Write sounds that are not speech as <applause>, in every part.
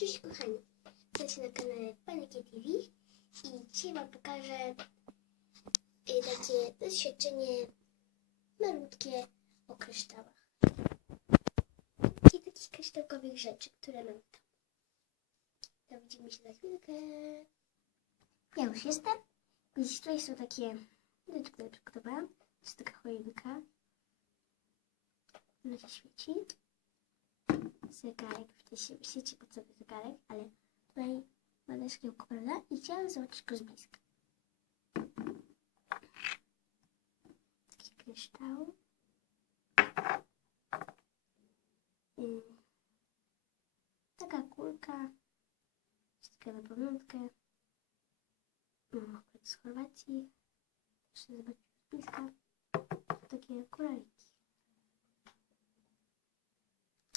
Cześć kochani, jesteście na kanale Paniki TV i dzisiaj Wam pokażę y, takie doświadczenie malutkie o kryształach i takich kryształkowych rzeczy, które mam tam. To widzimy się za chwilkę. Ja już jestem. Widzicie, tutaj są takie przygotowałam. To jest taka choinka. Ona się świeci zegarek, w się myślicie to zegarek, ale tutaj ma też szkiełko, prawda? I chciałam zobaczyć go z bliska. Taki kryształ. Taka kulka. Taka na pamiątkę. Mam akurat z Chorwacji. Proszę zobaczyć z bliska. Takie koraliki.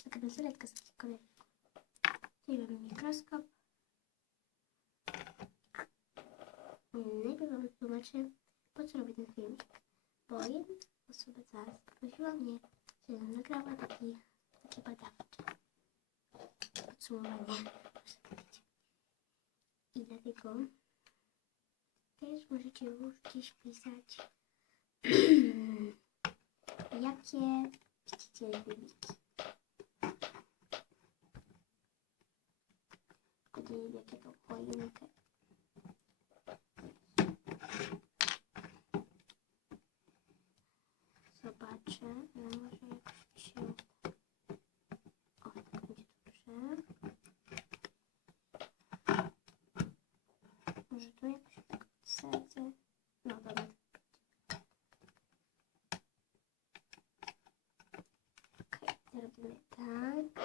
Taka bransoletka z takich koralików. Tutaj mamy mikroskop. Najpierw wam tłumaczę, po co robię ten filmik. Bo jedna osoba zaraz poprosiła mnie, żebym nagrała taki, takie badawcze podsumowanie. I dlatego też możecie już gdzieś pisać, <clears throat> jakie widzicie wyniki. Tutaj jakie to choinkę. Zobaczę, ale może jakoś się uda. O, tak będzie dobrze. Może tu jakoś tak odsadzę. No dobra. Okej, okay, robimy tak.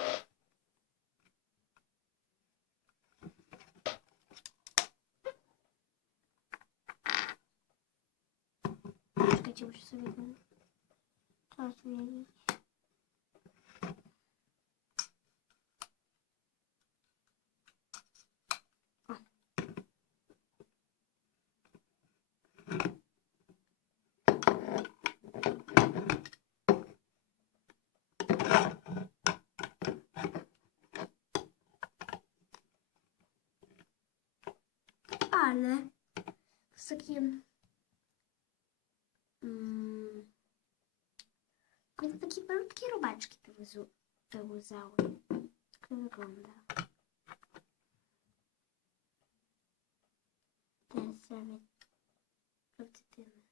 Czekajcie, muszę sobie ten czas zmienić. O. Ale z takim Mm. Ale to takie malutkie robaczki pełzu- pełzały. Tak to wygląda. Teraz sobie odcytymy.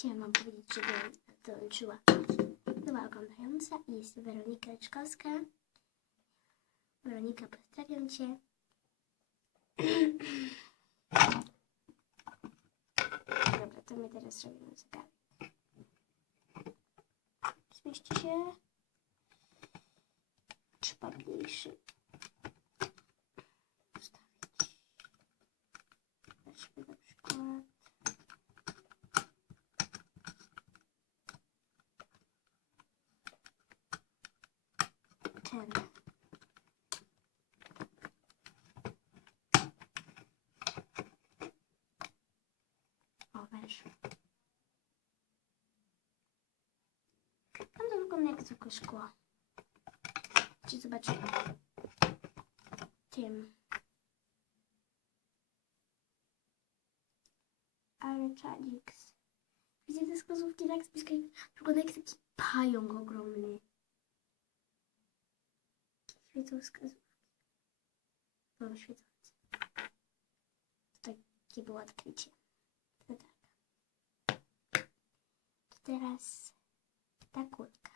Chciałam wam powiedzieć, że dołączyła nowa oglądająca i jest Weronika Leczkowska. Weronika, pozdrawiam Cię. Dobra, to my teraz robimy zegarek. Zmieści się. Trzeba mniejszy. Ustawić. Weźmy na przykład. ten. O, weszło. To zwykłe szkło. Czy zobaczymy tym. Ale Chalix. Widzę te wskazówki tak z bliska. Wygląda jak taki pająk ogromny świecą wskazówki. Mam świecące. Takie było odkrycie. To tak. To teraz ta kulka.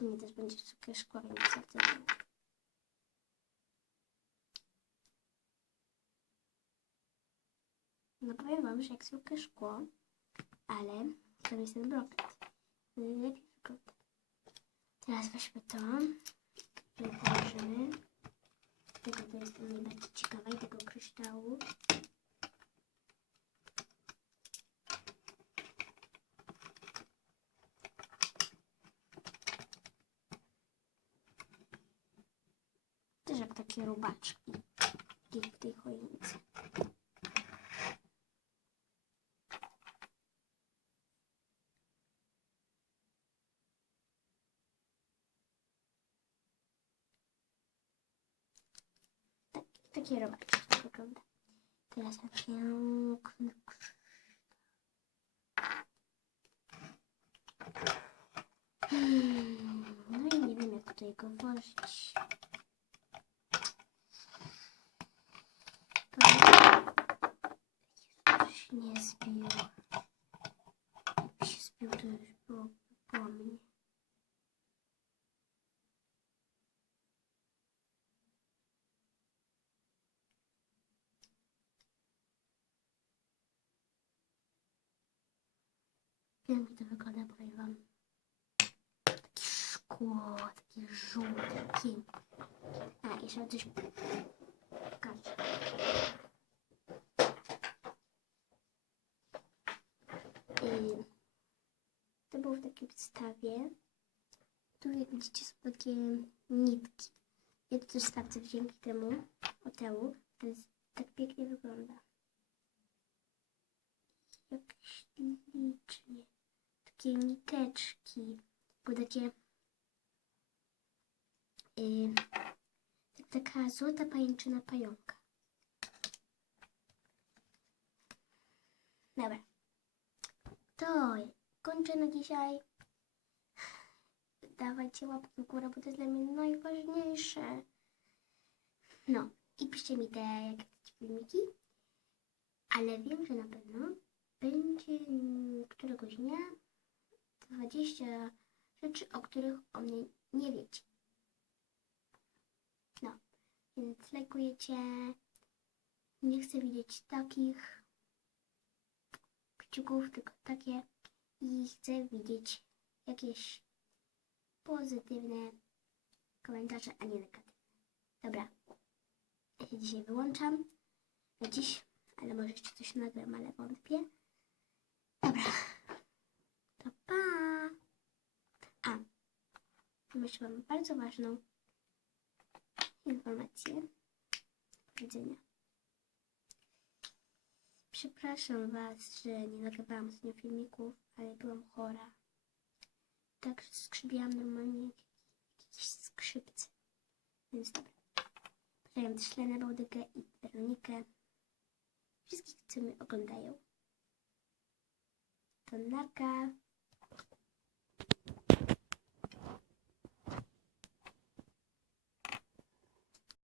Mnie też będzie suche szkło, więc ja to. No powiem wam, że jak suche szkło, ale to jest ten brokat. Lepiej wygląda. Teraz weźmy to położymy. Tego to jestem najbardziej ciekawa i tego kryształu. Też jak takie robaczki. Takie w tej choince. Tak, takie robaczki to wygląda. Teraz krzyż. Hmm, No i nie wiem jak tutaj go włożyć. To się nie zbił. Jakby się zbił, to już było po mnie. Pięknie to wygląda, powiem wam. Takie szkło, takie żółte, piękne. A, jeszcze coś pokażę. Y, To było w takiej podstawie. Tu jak widzicie są takie nitki. Ja to też sprawdzę dzięki temu hotelu. To jest, tak pięknie wygląda. Jak ślicznie. Takie niteczki. Były takie y, tak- taka złota pajęczyna pająka. Dobra. To kończę na dzisiaj. Dawajcie łapki w górę, bo to jest dla mnie najważniejsze. No i piszcie mi te jak chcecie filmiki. Ale wiem, że na pewno będzie któregoś dnia 20 rzeczy, o których o mnie nie wiecie. No, więc lajkujecie. Nie chcę widzieć takich kciuków, tylko takie. I chcę widzieć jakieś pozytywne komentarze, a nie negatywne. Dobra, ja się dzisiaj wyłączam. Na dziś, ale może jeszcze coś nagram, ale wątpię. Dobra, to pa! A, jeszcze mam bardzo ważną informację. Widzenia. Przepraszam Was, że nie nagrywałam ostatnio filmików, ale byłam chora. Tak skrzypiłam normalnie jak jakieś skrzypce. Więc dobra. Pozdrawiam też Lenę Bałdykę i Weronikę. Wszystkich, co mnie oglądają. To narka.